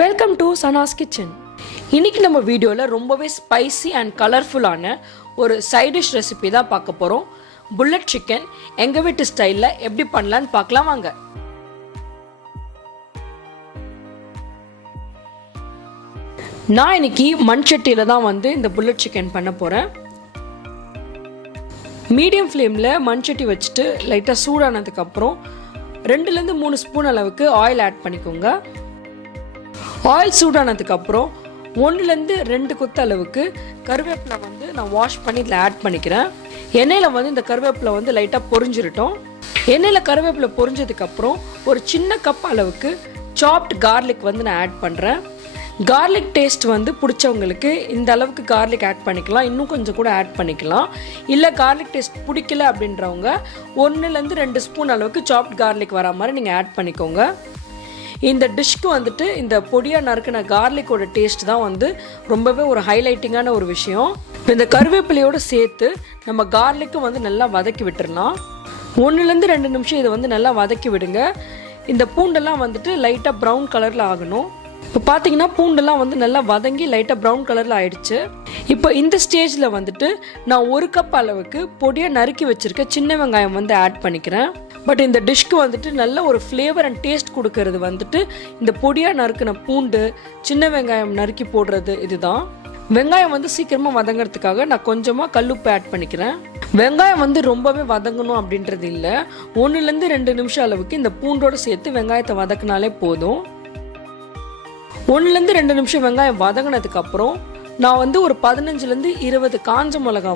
Welcome to Sana's kitchen. இன்னைக்கு நம்ம வீடியோவில் ரொம்பவே ஸ்பைசி அண்ட் கலர்ஃபுல்லான ஒரு சைட் டிஷ் ரெசிபி தான் பார்க்க போகிறோம். புல்லட் சிக்கன் எங்கள் வீட்டு ஸ்டைலில் எப்படி பண்ணலான்னு பார்க்கலாம் வாங்க. நான் இன்னைக்கு மண் சட்டியில் தான் இந்த புல்லட் சிக்கன் பண்ண போகிறேன். மீடியம் ஃப்ளேமில் மண் சட்டி வச்சுட்டு லைட்டாக சூடானதுக்கப்புறம் 2லேருந்து 3 ஸ்பூன் அளவுக்கு ஆயில் ஆட் பண்ணிக்கோங்க. ஆயில் சூடானதுக்கப்புறம் 1லேருந்து 2 கொத்து அளவுக்கு கருவேப்பிலை நான் வாஷ் பண்ணி இதில் ஆட் பண்ணிக்கிறேன். எண்ணெயில் இந்த கருவேப்பிலை லைட்டாக பொரிஞ்சிருட்டோம். எண்ணெயில் கருவேப்பிலை பொரிஞ்சதுக்கப்புறம் ஒரு சின்ன கப் அளவுக்கு சாப்ட் கார்லிக் நான் ஆட் பண்ணுறேன். கார்லிக் டேஸ்ட் பிடிச்சவங்களுக்கு இந்த அளவுக்கு கார்லிக் ஆட் பண்ணிக்கலாம், இன்னும் கொஞ்சம் கூட ஆட் பண்ணிக்கலாம். இல்லை கார்லிக் டேஸ்ட் பிடிக்கல அப்படின்றவங்க 1லேருந்து 2 ஸ்பூன் அளவுக்கு சாப்ட் கார்லிக் வர மாதிரி நீங்கள் ஆட் பண்ணிக்கோங்க. இந்த டிஷ்க்கு இந்த பொடியாக நறுக்கின கார்லிக்கோட டேஸ்ட் தான் ரொம்பவே ஒரு ஹைலைட்டிங்கான ஒரு விஷயம். இந்த கருவேப்பிலையோடு சேர்த்து நம்ம கார்லிக்கும் நல்லா வதக்கி விட்டுடலாம். 1லேருந்து 2 நிமிஷம் இதை நல்லா வதக்கி விடுங்க. இந்த பூண்டெல்லாம் லைட்டாக ப்ரௌன் கலரில் ஆகணும். இப்போ பார்த்தீங்கன்னா பூண்டெல்லாம் நல்லா வதங்கி லைட்டாக ப்ரௌன் கலரில் ஆயிடுச்சு. இப்போ இந்த ஸ்டேஜில் நான் 1 கப் அளவுக்கு பொடியாக நறுக்கி வச்சுருக்க சின்ன வெங்காயம் ஆட் பண்ணிக்கிறேன். பட் இந்த டிஷ்க்கு நல்ல ஒரு ஃப்ளேவர் அண்ட் டேஸ்ட் கொடுக்கறது இந்த பொடியாக நறுக்கின பூண்டு, சின்ன வெங்காயம் நறுக்கி போடுறது இதுதான். வெங்காயம் சீக்கிரமாக வதங்கிறதுக்காக நான் கொஞ்சமாக கல்லுப்பு ஆட் பண்ணிக்கிறேன். வெங்காயம் ரொம்பவே வதங்கணும் அப்படின்றது இல்லை, 1லேருந்து 2 நிமிஷம் அளவுக்கு இந்த பூண்டோடு சேர்த்து வெங்காயத்தை வதக்கினாலே போதும். 1லேருந்து 2 நிமிஷம் வெங்காயம் வதங்கினதுக்கப்புறம் நான் ஒரு 15லேருந்து 20 காஞ்ச மிளகா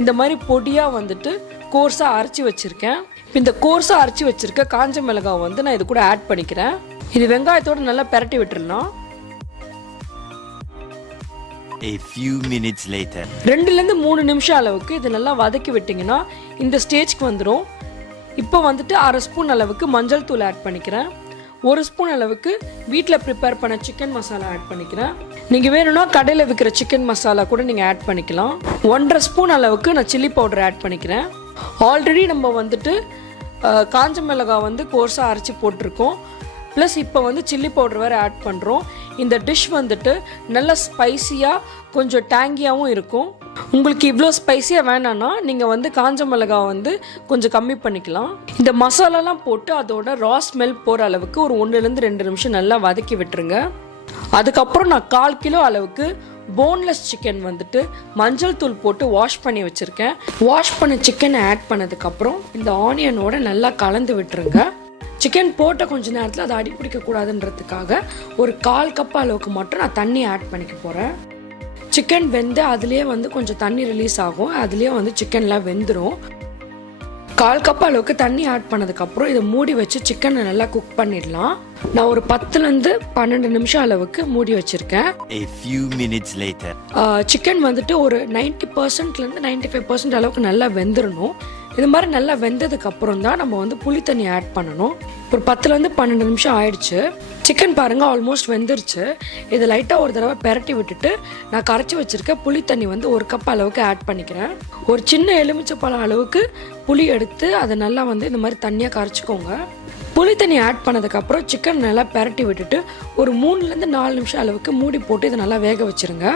இந்த மாதிரி பொடியாக கோர்ஸாக அரைச்சி வச்சுருக்கேன். இந்த கோர்ஸாக அரைச்சி வச்சுருக்க காஞ்ச மிளகாவை நான் இது கூட ஆட் பண்ணிக்கிறேன். இது வெங்காயத்தோடு நல்லா பெரட்டி விட்டுடலாம். A few minutes later 2லேருந்து 3 நிமிஷம் அளவுக்கு இது நல்லா வதக்கி விட்டிங்கன்னா இந்த ஸ்டேஜ்க்கு வந்துடும். இப்போ 1/2 ஸ்பூன் அளவுக்கு மஞ்சள் தூள் ஆட் பண்ணிக்கிறேன். 1 ஸ்பூன் அளவுக்கு வீட்டில் ப்ரிப்பேர் பண்ண சிக்கன் மசாலா ஆட் பண்ணிக்கிறேன். நீங்கள் வேணும்னா கடையில் விற்கிற சிக்கன் மசாலா கூட நீங்கள் ஆட் பண்ணிக்கலாம். 1/2 ஸ்பூன் அளவுக்கு நான் சில்லி பவுடர் ஆட் பண்ணிக்கிறேன். ஆல்ரெடி நம்ம காஞ்ச மிளகாய் கோர்ஸாக அரைச்சி போட்டிருக்கோம். ப்ளஸ் இப்போ சில்லி பவுடர் வேறு ஆட் பண்ணுறோம். இந்த டிஷ் நல்லா ஸ்பைஸியாக கொஞ்சம் டேங்கியாகவும் இருக்கும். உங்களுக்கு இவ்வளோ ஸ்பைஸியாக வேணான்னா நீங்கள் காஞ்ச மிளகாய் கொஞ்சம் கம்மி பண்ணிக்கலாம். இந்த மசாலாலாம் போட்டு அதோட ரா ஸ்மெல் போகிற அளவுக்கு ஒரு 1லேருந்து 2 நிமிஷம் நல்லா வதக்கி விட்டுருங்க. அதுக்கப்புறம் நான் 1/4 கிலோ அளவுக்கு போன்லெஸ் சிக்கன் மஞ்சள் தூள் போட்டு வாஷ் பண்ணி வச்சுருக்கேன். வாஷ் பண்ண சிக்கனை ஆட் பண்ணதுக்கப்புறம் இந்த ஆனியனோட நல்லா கலந்து விட்டுருங்க. சிக்கன் போட்ட கொஞ்ச நேரத்தில் அதை அடி பிடிக்கக்கூடாதுன்றதுக்காக ஒரு 1/4 கப் அளவுக்கு மட்டும் நான் தண்ணி ஆட் பண்ணிக்க போகிறேன். சிக்கன் வெந்து அதுலேயே கொஞ்சம் தண்ணி ரிலீஸ் ஆகும், அதுலேயே சிக்கன்லாம் வெந்துடும். 1/4 கப் அளவுக்கு தண்ணி ஆட் பண்ணதுக்கப்புறம் இதை மூடி வச்சு சிக்கனை நல்லா குக் பண்ணிடலாம். நான் ஒரு 10லேருந்து 12 நிமிஷம் அளவுக்கு மூடி வச்சுருக்கேன். A few minutes later chicken ஒரு 90%லேருந்து 95% அளவுக்கு நல்லா வெந்துடணும். இது மாதிரி நல்லா வெந்ததுக்கப்புறம் தான் நம்ம புளி தண்ணி ஆட் பண்ணணும். ஒரு 10லேருந்து 12 நிமிஷம் ஆயிடுச்சு. சிக்கன் பாருங்கள் ஆல்மோஸ்ட் வெந்துருச்சு. இதை லைட்டாக ஒரு தடவை பெரட்டி விட்டுட்டு நான் கரைச்சி வச்சுருக்க புளி தண்ணி 1 கப் அளவுக்கு ஆட் பண்ணிக்கிறேன். ஒரு சின்ன எலுமிச்சைப்பழம் அளவுக்கு புளி எடுத்து அதை நல்லா இந்த மாதிரி தண்ணியாக கரைச்சிக்கோங்க. புளி தண்ணி ஆட் பண்ணதுக்கப்புறம் சிக்கன் நல்லா பெரட்டி விட்டுட்டு ஒரு 3லேருந்து 4 நிமிஷம் அளவுக்கு மூடி போட்டு இதை நல்லா வேக வச்சுருங்க.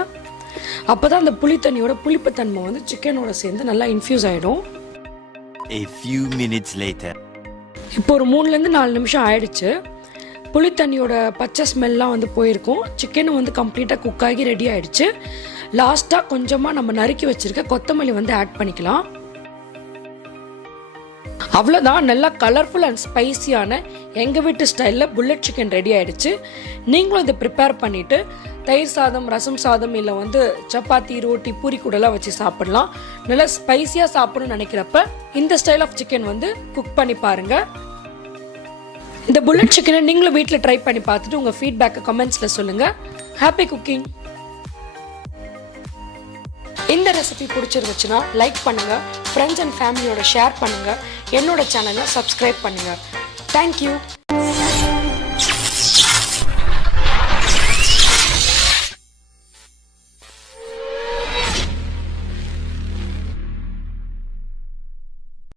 அப்போ தான் அந்த புளி தண்ணியோட புளிப்பு தன்மை சிக்கனோட சேர்ந்து நல்லா இன்ஃப்யூஸ் ஆகிடும். A few minutes later இப்போ ஒரு 3லேருந்து 4 நிமிஷம் ஆயிடுச்சு. புளி தண்ணியோட பச்சை ஸ்மெல்லாம் போயிருக்கும். சிக்கனும் கம்ப்ளீட்டாக குக் ஆகி ரெடி ஆயிடுச்சு. லாஸ்ட்டாக கொஞ்சமாக நம்ம நறுக்கி வச்சுருக்க கொத்தமல்லி ஆட் பண்ணிக்கலாம். அவ்வளோதான், நல்லா கலர்ஃபுல் அண்ட் ஸ்பைசியான எங்கள் வீட்டு ஸ்டைலில் புல்லட் சிக்கன் ரெடி ஆகிடுச்சு. நீங்களும் இதை ப்ரிப்பேர் பண்ணிவிட்டு தயிர் சாதம், ரசம் சாதம், இல்லை சப்பாத்தி, ரோட்டி, பூரி கூடலாம் வச்சு சாப்பிடலாம். நல்லா ஸ்பைசியாக சாப்பிடணும்னு நினைக்கிறப்ப இந்த ஸ்டைல் ஆஃப் சிக்கன் குக் பண்ணி பாருங்கள். இந்த புல்லட் சிக்கனை நீங்களும் வீட்டில் ட்ரை பண்ணி பார்த்துட்டு உங்கள் ஃபீட்பேக்கை கமெண்ட்ஸில் சொல்லுங்கள். Happy cooking. இந்த ரெசிபி பிடிச்சிருந்துச்சுன்னா லைக் பண்ணுங்கள், ஃப்ரெண்ட்ஸ் அண்ட் ஃபேமிலியோட ஷேர் பண்ணுங்கள், என்னோட சேனலை சப்ஸ்கிரைப் பண்ணுங்கள். தேங்க்யூ.